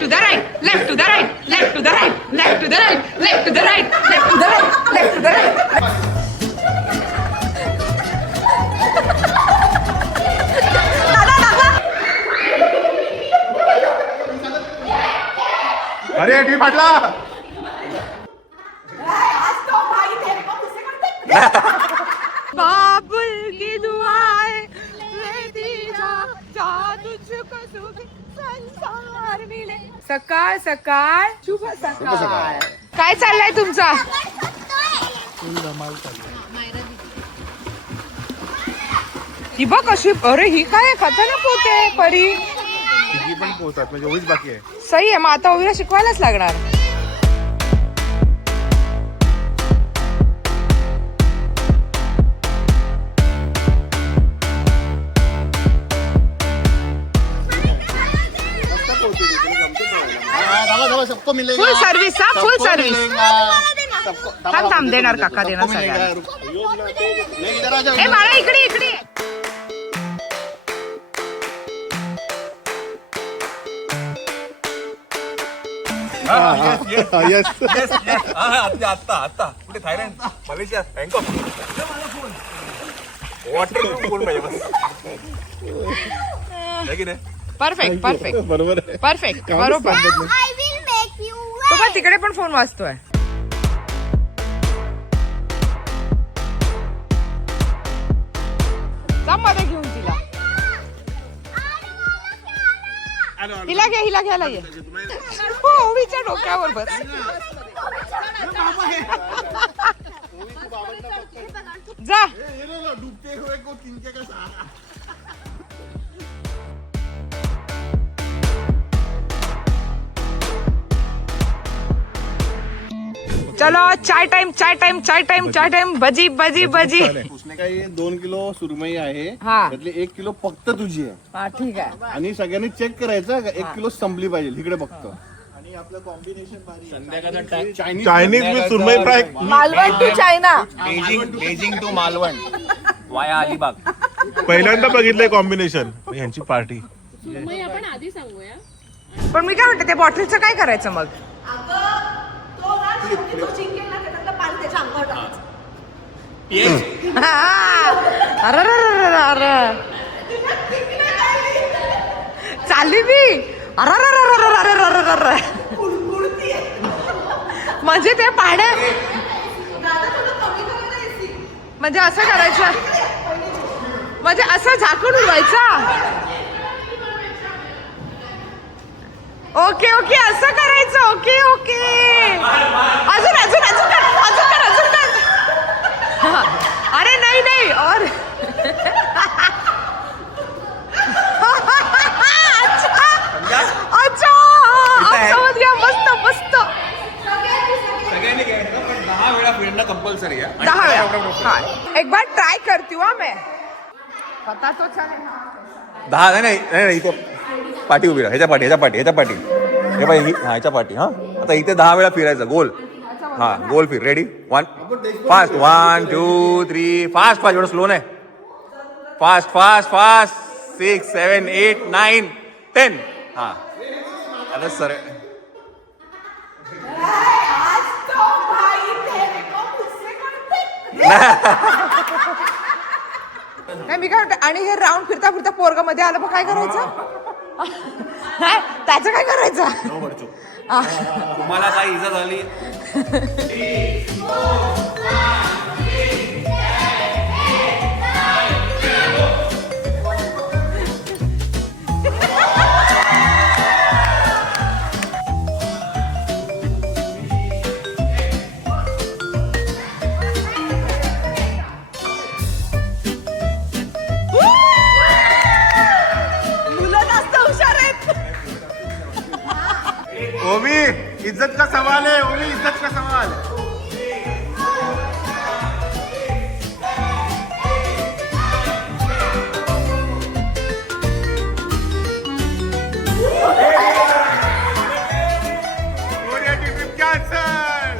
left to the right, left to the right, left to the right, left to the right, left to the right, left to the right, left to the right. अरे T फाटला. Babul की दुआएं संसार मिले. सकाळ सकाळ शुभ सकाळ. काय चाललंय तुमचा? ही बघ कशी. अरे ही काय खतरनाक होते परी. तिघी पण पोहतात म्हणजे ओळीच बाकी आहे. सही आहे. मग आता ओवीला शिकवायलाच लागणार. फुल सर्विस. हा फुल सर्विस. थांब थांब देणार काका देणार सगळ्यांना. ए बाळा इकडे इकडे. आता कुठे थायलंड मलेशिया बँकॉक वॉटर कोण पाहिजे बस. परफेक्ट परफेक्ट बरोबर परफेक्ट बरोबर. तो पण तिकडे पण फोन वाजतोय. जा मध्ये घेऊन तिला. हिला घे हिला घ्यायला ये. हो ओवीच्या डोक्यावर बस. जा. चलो चाय टाइम चाय टाइम चाय टाइम चाय टाइम. भजी भजी भजी. उसने का ये 2 किलो सुरमई आहे. हा. त्यातली 1 किलो फक्त तुझी आहे. हा ठीक आहे. आणि सगळ्यांनी चेक करायचं 1 किलो संपली पाहिजे. इकडे बघतो. चायनीज विथ सुरमई fry. Malvan to China. Beijing to Malvan via Alibag. पहिल्यांदा बघितलंय कॉम्बिनेशन. यांची पार्टी. आपण आधी सांगूया. पण मी काय म्हणते ते बॉटलचं काय करायचं मग? चालली मी. म्हणजे ते पाण्यात म्हणजे असं करायचं. म्हणजे असं झाकून उडवायचा. ओके ओके असं करायचं. Okay okay. अजून अजून अजून कर अजून कर अजून कर. अरे नाही नाही और अच्छा समज गया. मस्त मस्त. सगळ्यांनी घ्यायचं पण 10 वेळा फिरणं कंपल्सरी आहे. 10 वेळा. हाँ एक बार ट्राय करती हूँ मैं. पता तो चले. 10 नाही इथे पाठी उभी राहा. ह्याच्या पाठी हे पाहिजे. हा ह्याच्या पाठी. हा आता इथे 10 वेळा फिरायचं गोल. हा गोल फिर. Ready 1 fast 1 2 3 fast fast. एवढं स्लो नाही. Fast fast fast. 6 7 8 9 10. हा आता सर नाही मी काय म्हणते. आणि हे राऊंड फिरता फिरता पोरग मध्ये आलं मग काय करायचं? त्याचं काय करायचं? तुम्हाला काय इजा झाली? ओवी इज्जत का सवाल है. ओवी इज्जत का सवाल. कोरियाची ट्रिप कॅन्सल.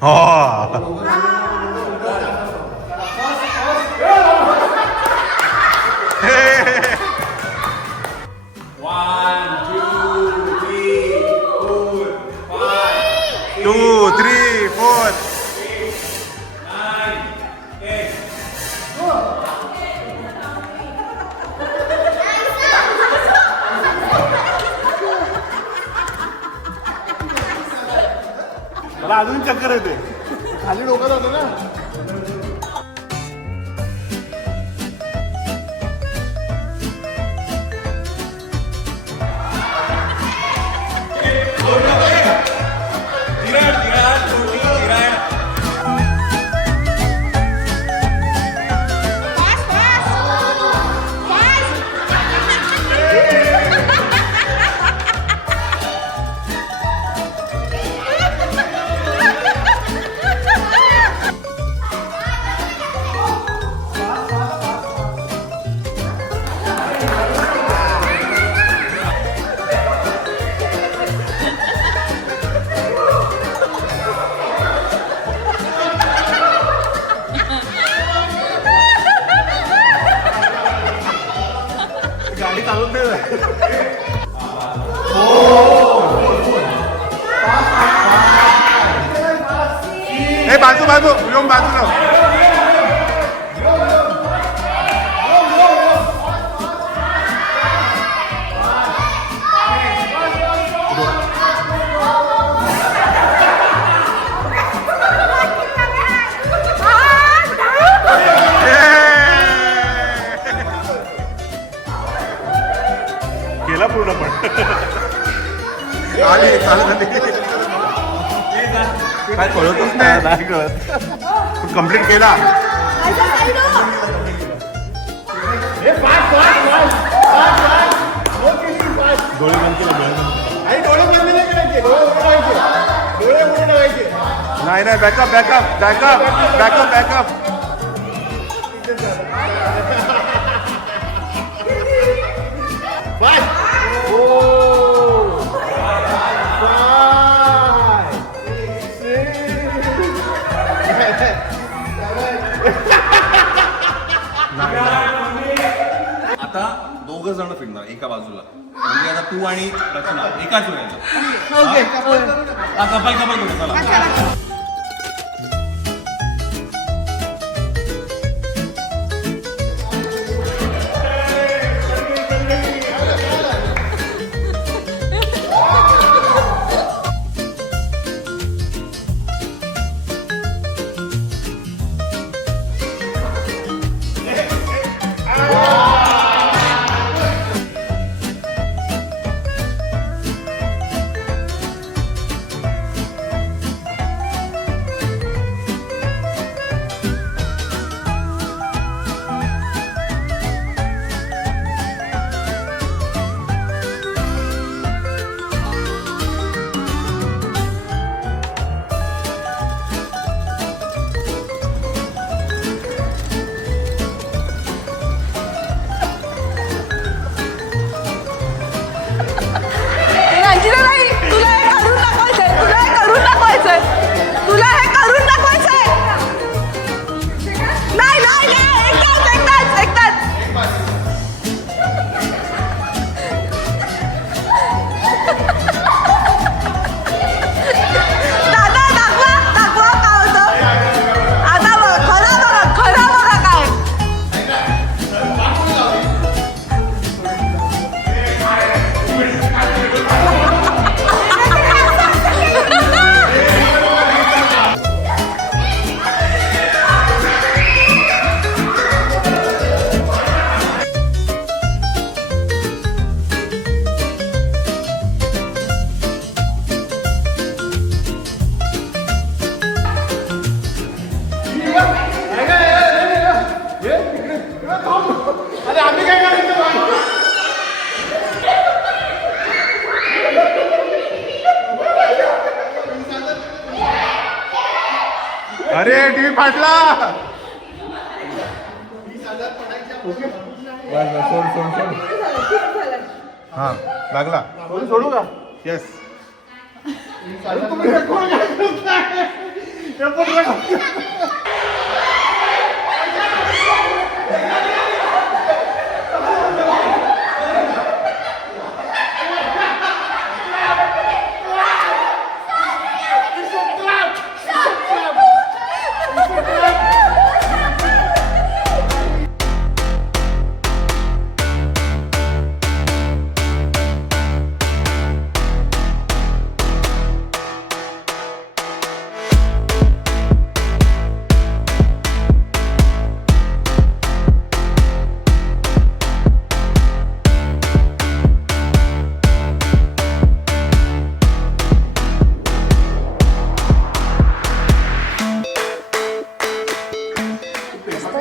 हो टू थ्री फोर मला अजून चक्कर येते खाली डोकं जातं ना गाडी चालवत नाही हे बाजू बाजू येऊन बाजूला केला पूर्ण पण आली चालू झाली काय कळतच नाही कळत कम्प्लीट केला डोळे बंद नाही नाही backup backup backup backup backup आता दोघं जण फिरणार एका बाजूला म्हणजे आता तू आणि रचना एकाच वेळेला कपाल कपाल करू चला अरे टीव्ही फाटला हा लागला सोडू का येस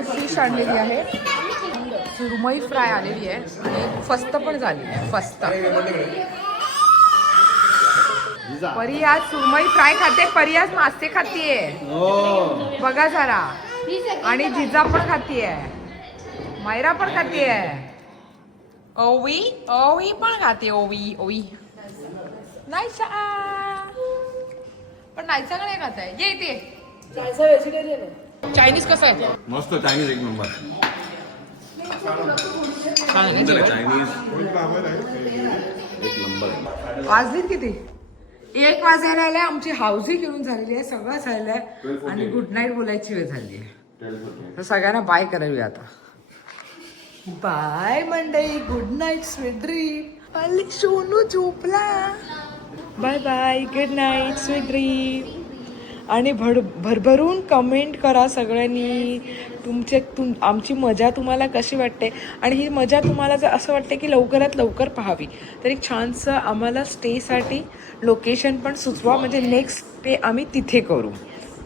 फिश आणलेली आहे, सुरमई फ्राय आलेली आहे आणि फस्त पण झाली आहे. फस्त परी आज सुरमई फ्राय खाते, परी आज मासे खातीये बघा जरा. आणि जिजा पण खातीये, मायरा पण खातीये, ओवी ओवी पण खाते. ओवी ओवी नाहीसा पण नाहीसा का नाही खात आहे. ये इथे. चायनीज कसं आहे? मस्त चायनीज एक नंबर. चायनीज एक नंबर. वाजलीत किती? 1 वाजायला आलाय. आमची हाऊसही घेऊन झालेली आहे, सगळं झालेलं आणि गुड नाईट बोलायची वेळ झाली आहे. तर सगळ्यांना बाय करावी आता. बाय मंडळी, good night, sweet dream. Ali Sonu झोपला. Bye bye, good night, sweet dream. आणि भरभरून कमेंट करा सगळ्यांनी. आमची मजा तुम्हाला कशी वाटते आणि ही मजा तुम्हाला जर असं वाटते की लवकरात लवकर पाहावी तर एक छानसं आम्हाला स्टेसाठी लोकेशन पण सुचवा, म्हणजे नेक्स्ट डे आम्ही तिथे करू.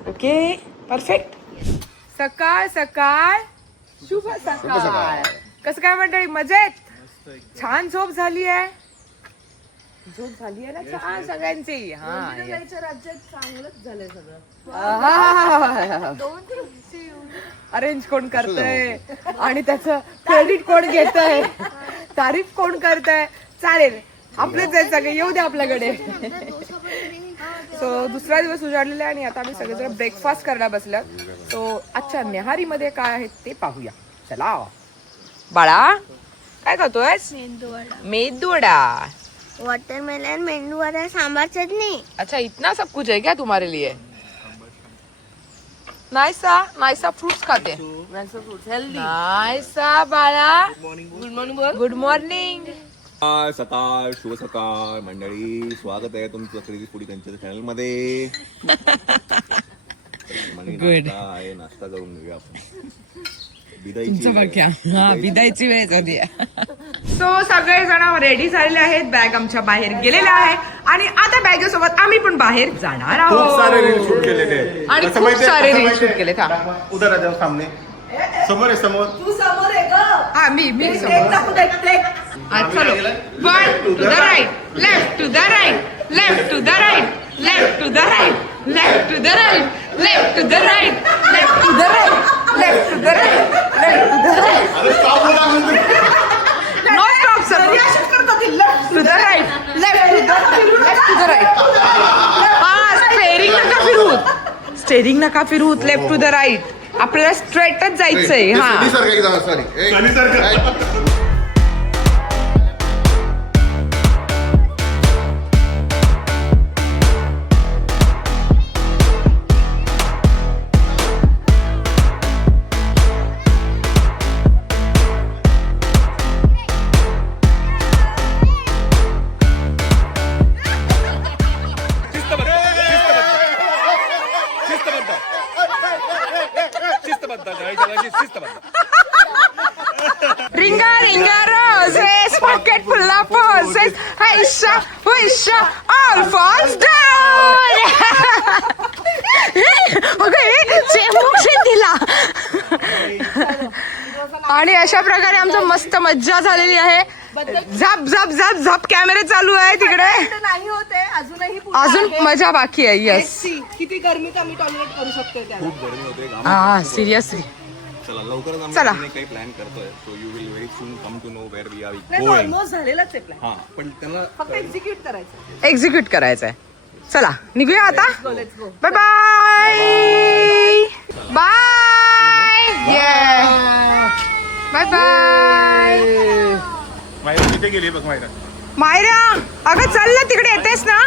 Okay, perfect. सकाळ सकाळ, शुभ सकाळ. कसं काय मंडळी, मजेत? छान झोप झाली आहे. झोप झाली आहे ना छान सगळ्यांची. राज्यात चांगलंच झालंय सगळं. अरेंज कोण करतंय आणि त्याचं क्रेडिट कोण घेतंय, तारीफ कोण करतंय. चालेल, आपलेच आहे सगळे, येऊ दे आपल्याकडे. सो दुसरा दिवस उजाडलेला आहे आणि आता आम्ही सगळेजण ब्रेकफास्ट करायला बसल्यात. सो आजच्या न्याहारीमध्ये काय आहे ते पाहूया. चला. बाळा काय खातोय? मेदूवडा, वाटरमेलन, मेंदूवडा, सांबार चटनी. अच्छा इतना सब कुछ है क्या तुम्हारे लिए? नाइसा नाइसा फ्रूट्स खाते. नाइसा बाळा, गुड मॉर्निंग. Good morning. सकाळ, शुभ सकाळ मंडळी. स्वागत आहे तुमचं क्रेझी फूडी त्यांच्या चॅनल मध्ये. गुड आहे, नाश्ता करून घेऊया आपण. विदायची वेळ झाली. सो सगळेजण रेडी झालेले आहेत, बॅग आमच्या बाहेर गेलेल्या आहे आणि आता बॅगेसोबत आम्ही पण बाहेर जाणार आहोत. खूप सारे रील शूट केलेले आहेत आणि खूप सारे रील शूट केले. उधर राजा सामने, समोर आहे, समोर. तू समोर आहे ग. हा मी समोर. चलो, 1 to the right, left to the right, left to the right, left to the right, left to the right, left to the right, left to the right, left to the right, left to the right. अरे stop बोला म्हणतो. No stop sir. Left to the right, left to the right, left to the right. हा, steering नका फिरवूत, steering नका फिरवूत. Left to the right. आपल्याला स्ट्रेटच जायचंय. हा, सॉरी. रिंगा रिंगा roses, pocket full of roses, Aisha, Aisha, all falls down. दिला. आणि अशा प्रकारे आमचं मस्त मज्जा झालेली आहे. झप झप झप झप कॅमेरे चालू आहे तिकडे. नाही होते अजूनही, अजून मजा बाकी आहे. येस, किती गरमीत आम्ही टॉलरेट करू शकतो त्याला. खूप गरमी होते. हा सिरियसली. चला लवकरच चला. आम्ही काही प्लॅन करतोय. So you will very soon come to know where we are नाही, गोइंग. ऑलमोस्ट झालेलाच आहे प्लॅन. हा, पण त्यांना फक्त एक्झिक्यूट करायचं. एक्झिक्यूट करायचंय. चला निघूया आता. Let's go. Bye bye. Bye bye bye bye. Myra तिथे गेली बघ मायरा. मायरा अगं चल ना तिकडे येतेस ना.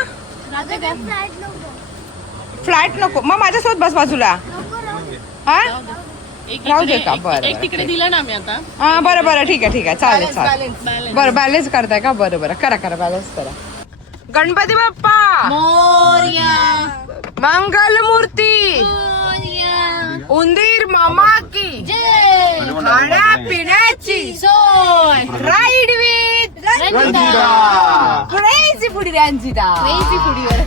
फ्लॅट नको मग माझ्यासोबत बस बाजूला. हा राहू दे का. बरं एक तिकडे दिला ना आम्ही आता. हा बरं बरं ठीक आहे चालेल चालेल. बरं बॅलन्स करताय का. बरं बरं करा बॅलन्स करा. गणपती बाप्पा मंगल मूर्ती उंदीर मामा की खाण्या पिण्याची ride with crazy foodie Ranjita. Crazy फुडीवर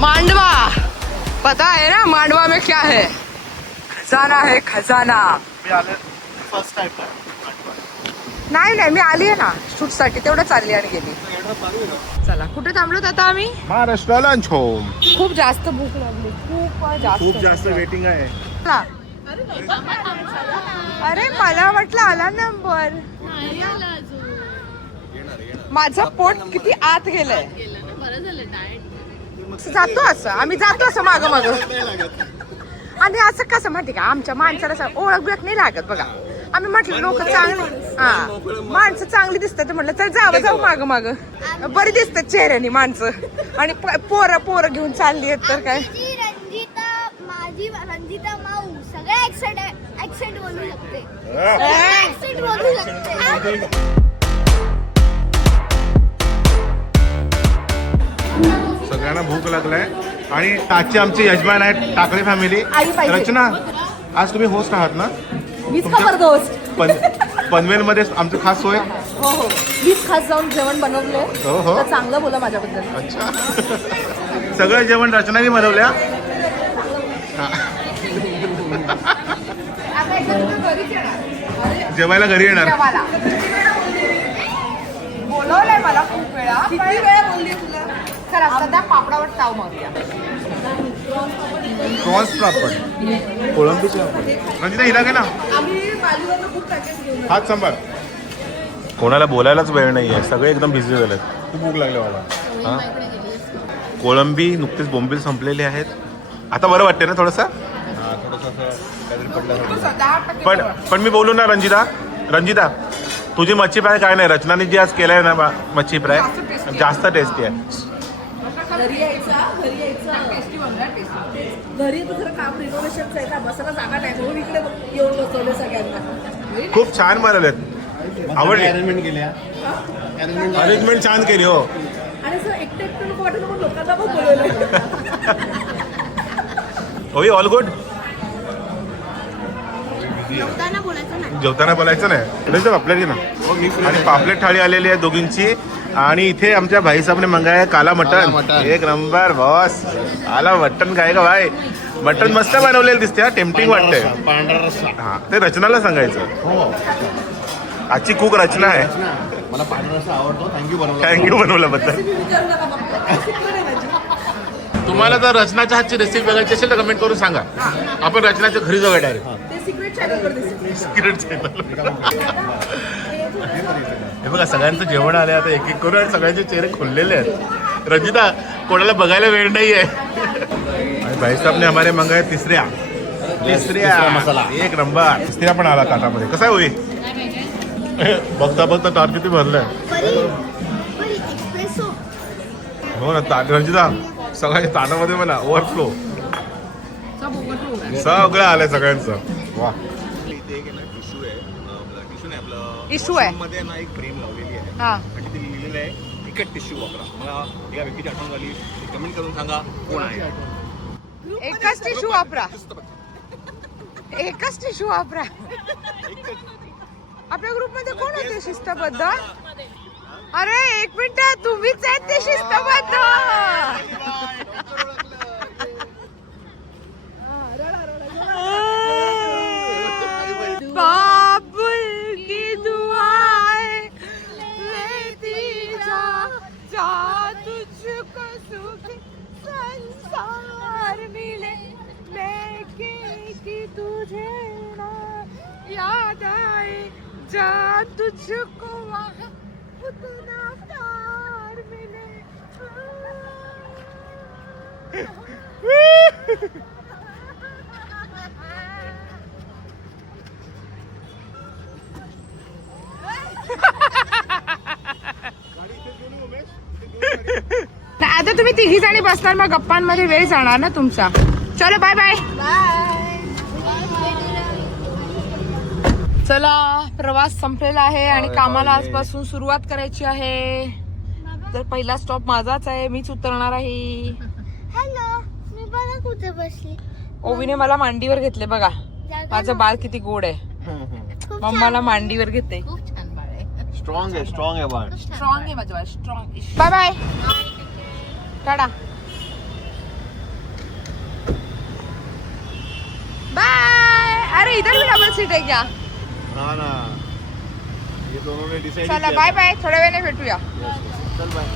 मांडवा. पता है ना मांडवा में क्या है. खजाना है खजाना. मी आले फर्स्ट टाइम नाही मी आली आहे ना शूट साठी तेवढं चालली आणि गेली. चला कुठे थांबलोत आता आम्ही. Maharashtra lunch home. खूप जास्त भूक लागली. खूप जास्त वेटिंग आहे. चला. अरे मला वाटलं आला नंबर. माझं पोट किती आत गेलंय. जातो असं आम्ही जातो असं माग आणि असं कसं माहिती का आमच्या माणसाला असं ओळख बिळख नाही लागत बघा. आम्ही म्हटलं लोक चांगली माणसं चांगली दिसतात म्हटलं तर जाऊ माग बरी दिसतात चेहऱ्यानी माणसं. आणि पोरं घेऊन चालली आहेत तर काय. रंजिता माऊ सगळे ऍक्सेंट बोलू शकते. सगळ्यांना भूक लागलाय आणि आजचे आमचे यजमान आहेत टाकळे फॅमिली. रचना आज तुम्ही होस्ट आहात ना. पनवेलमध्ये आमचं खास सोय. हो मीच खास जाऊन जेवण बनवलंय. हो तर चांगलं बोला माझ्याबद्दल. अच्छा. सगळं जेवण रचनाने बनवल्या. जेवायला घरी येणार. बोलवलंय मला खूप वेळा. किती वेळा बोलली तुला. चला सध्या पापडावर ताव मारूया. प्रॉन्स पापड कोळंबीचे रंजिता हिला घे ना. हात सांभाळ. कोणाला बोलायलाच वेळ नाही आहे. सगळे एकदम बिझी झालेत. खूप भूक लागली मला. कोळंबी नुकतीच बोंबील संपलेले आहेत. आता बरं वाटते ना थोडंसं. पण मी बोलू ना रंजिता तुझी मच्छी फ्राय काय नाही. रचनाने जी आज केलंय ना मच्छी फ्राय जास्त टेस्टी आहे. घरी तुझं काम रिनोव्हेशनचं आहे ना बसायला जागा नाही म्हणून इकडे येऊन बसवले सगळ्यांना. खूप छान बनवलेत. आवडले. अरेंजमेंट छान केली. हो आणि सर एकटं नको वाटत म्हणून लोकांना पण बोलवलं. होई ऑल गुड. जेवताना बोलायचं नाही. पापलेट ना. आणि पापलेट थाळी आलेली आहे दोघींची. आणि इथे आमच्या भाईसाहेबने मंगाया काला मटन. एक नंबर बॉस. आला मटन काय का भाई. मटन मस्त बनवलेलं दिसते. हा टेम्पटिंग वाटतंय. हा ते रचनाला सांगायचं. आजची कुक रचना आहे. मला पांढरा रस्सा आवडतो. थँक्यू बनवल्याबद्दल. तुम्हाला जर रचनाच्या हातची रेसिपी बघायची असेल तर कमेंट करून सांगा. आपण रचनाच्या घरी जाऊया डायरेक्ट. Secret channel. हे बघा सगळ्यांचं जेवण आलंय. आता एक करून आणि सगळ्यांचे चेहरे खुललेले आहेत. रंजिता कोणाला बघायला वेळ नाहीये. आणि भाईसाहेबने हमारे मंगाए तिसऱ्या मसाला. एक नंबर. तिसऱ्या पण आला ताटामध्ये. कसा होई बघता ताट किती भरलंय. हो ना रंजिता सगळ्या ताटामध्ये मला ओव्हरफ्लो सगळं आलंय सगळ्यांचं. वा. इशू आहे मध्ये ना एक फ्रेम लावलेली आहे हा. आणि ते लिहिलेलं आहे तिकट टिश्यू वापरा. मला या व्यक्तीची आठवण झाली. कमेंट करून सांगा कोण आहे. एकच टिश्यू वापरा. एकच टिश्यू वापरा. आपल्या ग्रुप मध्ये कोण होते शिस्तबद्ध. अरे एक मिनिट तुम्हीच आहेत ते शिस्तबद्ध. बाबुल की दुआएं लेती जा तुझको सुख संसार मिले लेके कि तुझे ना याद आए जा तुझको वहाँ उतना प्यार मिले. आता तुम्ही तिघी जणी बसणार मग गप्पांमध्ये वेळ जाणार ना तुमचा. चलो बाय बाय. चला प्रवास संपलेला आहे आणि कामाला आजपासून सुरुवात करायची आहे. तर पहिला स्टॉप माझाच आहे, मीच उतरणार आहे. हॅलो, मी बघा कुठे बसली. ओवीने मला मांडीवर घेतले बघा. माझं बाळ किती गोड आहे. खूप मम्माला मांडीवर घेते. स्ट्रॉंग आहे बाळ. स्ट्रॉंग आहे माझं बाळ, strong. Bye bye. Tata. Bye. अरे इधर भी डबल सीट है क्या? हाँ ना, ये दोनों ने डिसाइड चला बाय बाय. थोड्या वेळाने भेटूया. चल बाय.